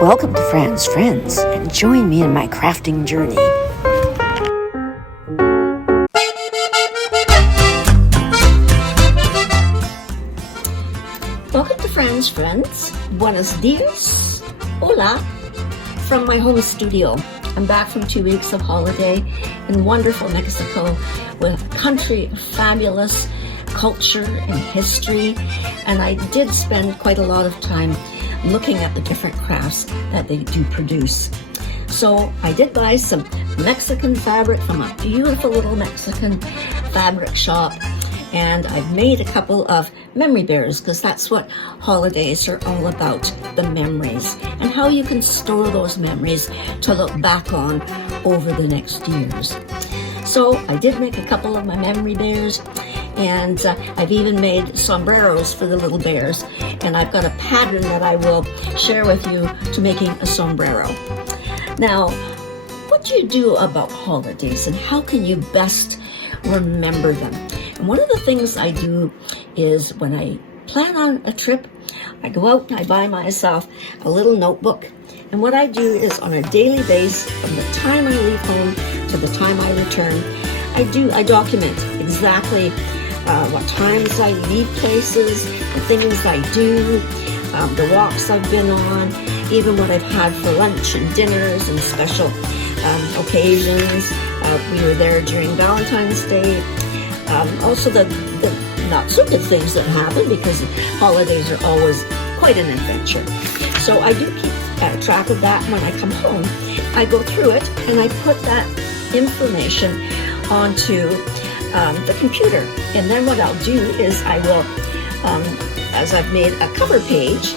Welcome to Fran's Friends, and join me in my crafting journey. Welcome to Fran's Friends. Buenos dias. Hola. From my home studio. I'm back from 2 weeks of holiday in wonderful Mexico with a country of fabulous culture and history, and I did spend quite a lot of time looking at the different crafts that they do produce. So I did buy some Mexican fabric from a beautiful little Mexican fabric shop, and I've made a couple of memory bears because that's what holidays are all about, the memories and how you can store those memories to look back on over the next years. So I did make a couple of my memory bears, and I've even made sombreros for the little bears, and I've got a pattern that I will share with you to making a sombrero. Now, what do you do about holidays and how can you best remember them? And one of the things I do is when I plan on a trip, I go out and I buy myself a little notebook, and what I do is on a daily basis, from the time I leave home to the time I return, I document exactly what times I leave places, the things I do, the walks I've been on, even what I've had for lunch and dinners and special occasions. We were there during Valentine's Day. Also the not so good things that happen, because holidays are always quite an adventure. So I do keep track of that. When I come home, I go through it and I put that information onto the computer. And then what I'll do is I will, as I've made a cover page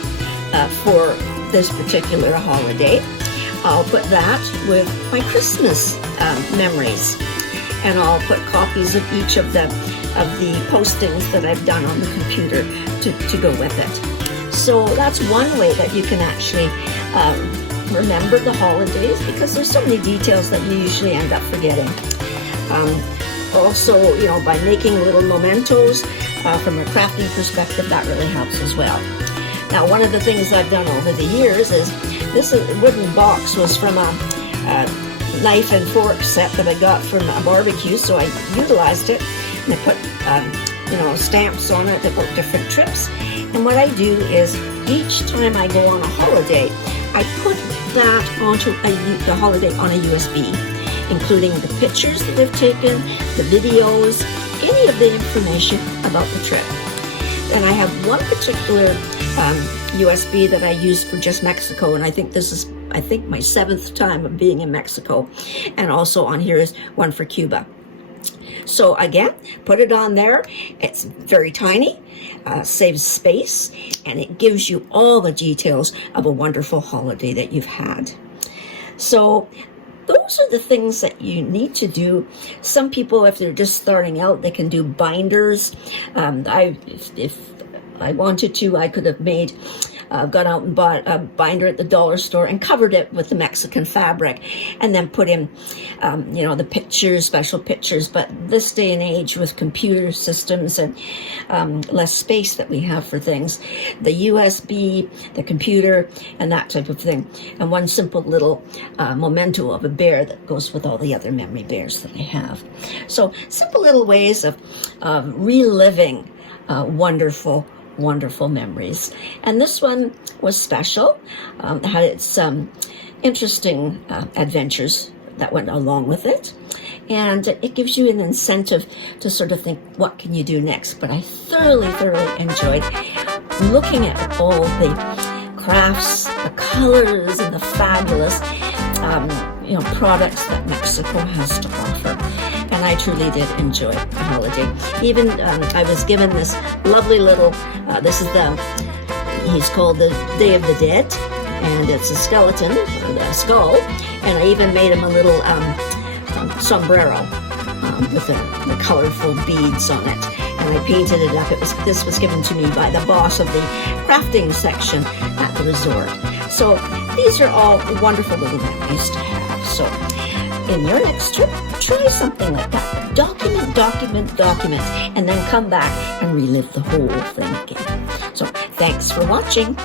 for this particular holiday, I'll put that with my Christmas memories. And I'll put copies of each of the postings that I've done on the computer to go with it. So that's one way that you can actually remember the holidays, because there's so many details that you usually end up forgetting. Also, by making little mementos from a crafting perspective, that really helps as well. Now, one of the things I've done over the years is this wooden box was from a knife and fork set that I got from a barbecue, so I utilized it and I put stamps on it about different trips. And what I do is each time I go on a holiday, I put that onto the holiday on a USB, including the pictures that I've taken, the videos, any of the information about the trip. And I have one particular USB that I use for just Mexico, and I think this is my 7th time of being in Mexico. And also on here is one for Cuba. So again, put it on there. It's very tiny, saves space, and it gives you all the details of a wonderful holiday that you've had. So those are the things that you need to do. Some people, if they're just starting out, they can do binders. If I wanted to, I could have gone out and bought a binder at the dollar store and covered it with the Mexican fabric, and then put in, the pictures, special pictures. But this day and age, with computer systems and less space that we have for things, the USB, the computer, and that type of thing, and one simple little memento of a bear that goes with all the other memory bears that I have. So simple little ways of reliving wonderful memories. And this one was special. It had its interesting adventures that went along with it. And it gives you an incentive to sort of think, what can you do next? But I thoroughly enjoyed looking at all the crafts, the colors, and the fabulous products that Mexico has to offer. And I truly did enjoy the holiday. Even I was given this lovely little, he's called the Day of the Dead, and it's a skeleton, or a skull, and I even made him a little sombrero with the colorful beads on it, and I painted it up. This was given to me by the boss of the crafting section at the resort. So these are all wonderful little memories to have. So in your next trip, try something like that. Document, and then come back and relive the whole thing again. So thanks for watching.